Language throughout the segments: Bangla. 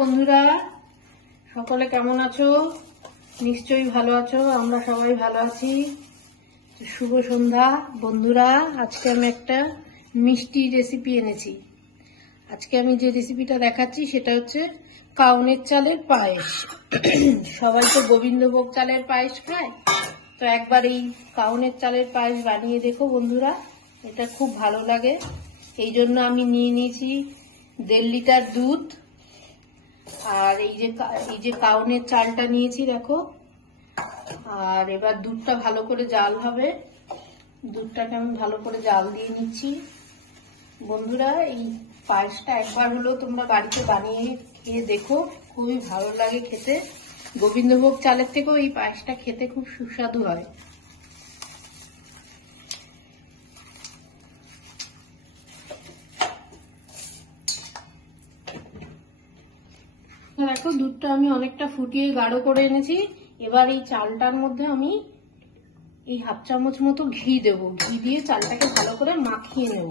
বন্ধুরা, সকলে কেমন আছো? নিশ্চয়ই ভালো আছো। আমরা সবাই ভালো আছি। শুভ সন্ধ্যা বন্ধুরা। আজকে আমি একটা মিষ্টি রেসিপি এনেছি। আজকে আমি যে রেসিপিটা দেখাচ্ছি সেটা হচ্ছে কাউনের চালের পায়েস। সবাই তো গোবিন্দভোগ চালের পায়েস খায়, তো একবার এই কাউনের চালের পায়েস বানিয়ে দেখো বন্ধুরা, এটা খুব ভালো লাগে। এই জন্য আমি নিয়ে নিয়েছি 1.5 লিটার দুধ, আর এই যে কাউনের চালটা নিয়েছি দেখো। আর এবার দুধটা ভালো করে জাল হবে। দুধটাকে আমি ভালো করে জাল দিয়ে নিচ্ছি। বন্ধুরা, এই পায়েসটা একবার হলেও তোমরা বাড়িতে বানিয়ে খেয়ে দেখো, খুবই ভালো লাগে খেতে। গোবিন্দভোগ চালের থেকেও এই পায়েসটা খেতে খুব সুস্বাদু হয়। দেখো, দুধটা আমি অনেকটা ফুটিয়ে গাঢ় করে এনেছি। এবার এই চালটার মধ্যে আমি এই 1/2 চামচ মতো ঘি দেব। ঘি দিয়ে চালটাকে ভালো করে মাখিয়ে নেব।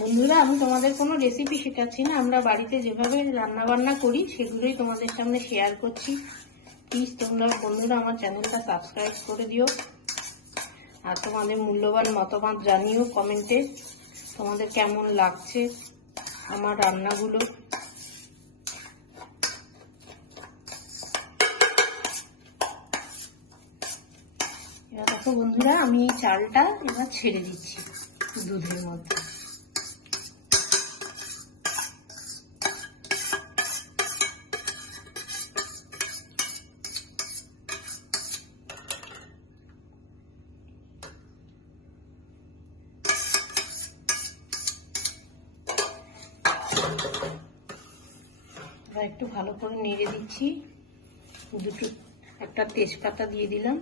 বন্ধুরা, আমি তোমাদের কোনো রেসিপি শেখাচ্ছি না, আমরা বাড়িতে যেভাবে রান্না বান্না করি সেগুলোই তোমাদের সামনে শেয়ার করছি। প্লিজ তোমরা বন্ধুরা আমার চ্যানেলটা সাবস্ক্রাইব করে দিও, আর তোমাদের মূল্যবান মতামত জানিও কমেন্টে, তোমাদের কেমন লাগছে আমার রান্নাগুলো। এবার দেখো বন্ধুরা, আমি এই চালটা এবার ছেড়ে দিচ্ছি দুধের মধ্যে। এবার একটু ভালো করে নেড়ে দিচ্ছি। একটা তেজপাতা দিয়ে দিলাম।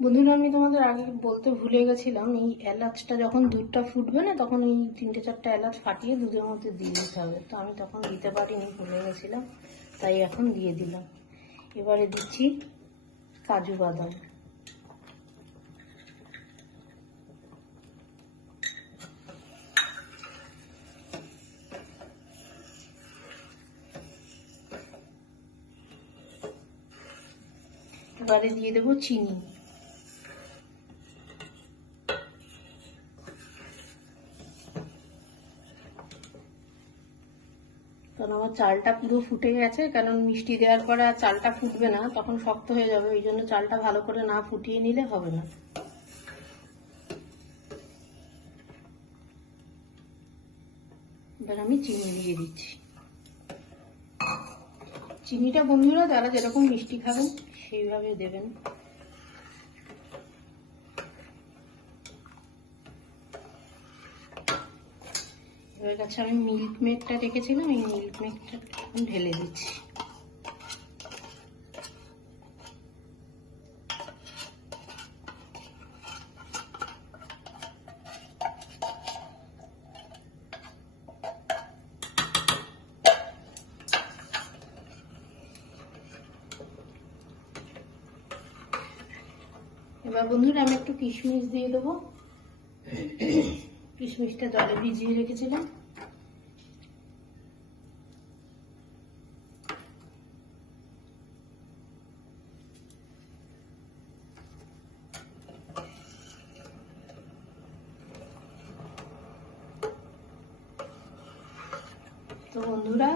বন্ধুরা, আমি তোমাদের আগে বলতে ভুলে গেছিলাম, এই এলাচটা যখন দুধটা ফুটবে না, তখন এই 3-4টা এলাচ ফাটিয়ে দুধের মধ্যে দিয়ে দিতে হবে। তো আমি তখন দিতে পারিনি, ভুলে গেছিলাম, তাই এখন দিয়ে দিলাম। এবারে দিচ্ছি কাজু বাদাম। এবারে দিয়ে দেবো চিনি। কারণ আমার চালটা পুরো ফুটে গেছে, কারণ মিষ্টি দেওয়ার পরে আর চালটা ফুটবে না, তখন শক্ত হয়ে যাবে। ওই জন্য চালটা ভালো করে না ফুটিয়ে নিলে হবে না। এবার আমি চিনি দিয়ে দিচ্ছি। চিনিটা বন্ধুরা যারা যেরকম মিষ্টি খাবেন সেইভাবে দেবেন। এবার কাছে আমি মিল্ক মেডটা রেখেছিলাম, এই মিল্ক মেডটা ঢেলে দিচ্ছি। এবার বন্ধুরা আমি একটু কিশমিশ দিয়ে দেবো। কিশমিশটা জলে ভিজিয়ে রেখেছিলাম। তো বন্ধুরা,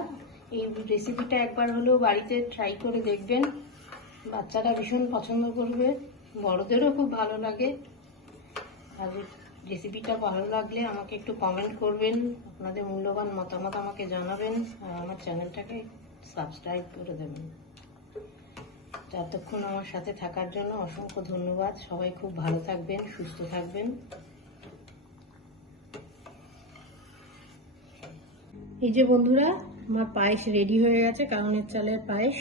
এই রেসিপিটা একবার হলেও বাড়িতে ট্রাই করে দেখবেন। বাচ্চারা ভীষণ পছন্দ করবে, বড়দেরও খুব ভালো লাগে। আর রেসিপিটা ভালো লাগলে আমাকে একটু কমেন্ট করবেন, আপনাদের মূল্যবান মতামত আমাকে জানাবেন, আর আমার চ্যানেলটাকে সাবস্ক্রাইব করে দেবেন। যতক্ষণ আমার সাথে থাকার জন্য অসংখ্য ধন্যবাদ। সবাই খুব ভালো থাকবেন, সুস্থ থাকবেন। এই যে বন্ধুরা, আমার পায়েস রেডি হয়ে গেছে, কাউনের চালের পায়েস।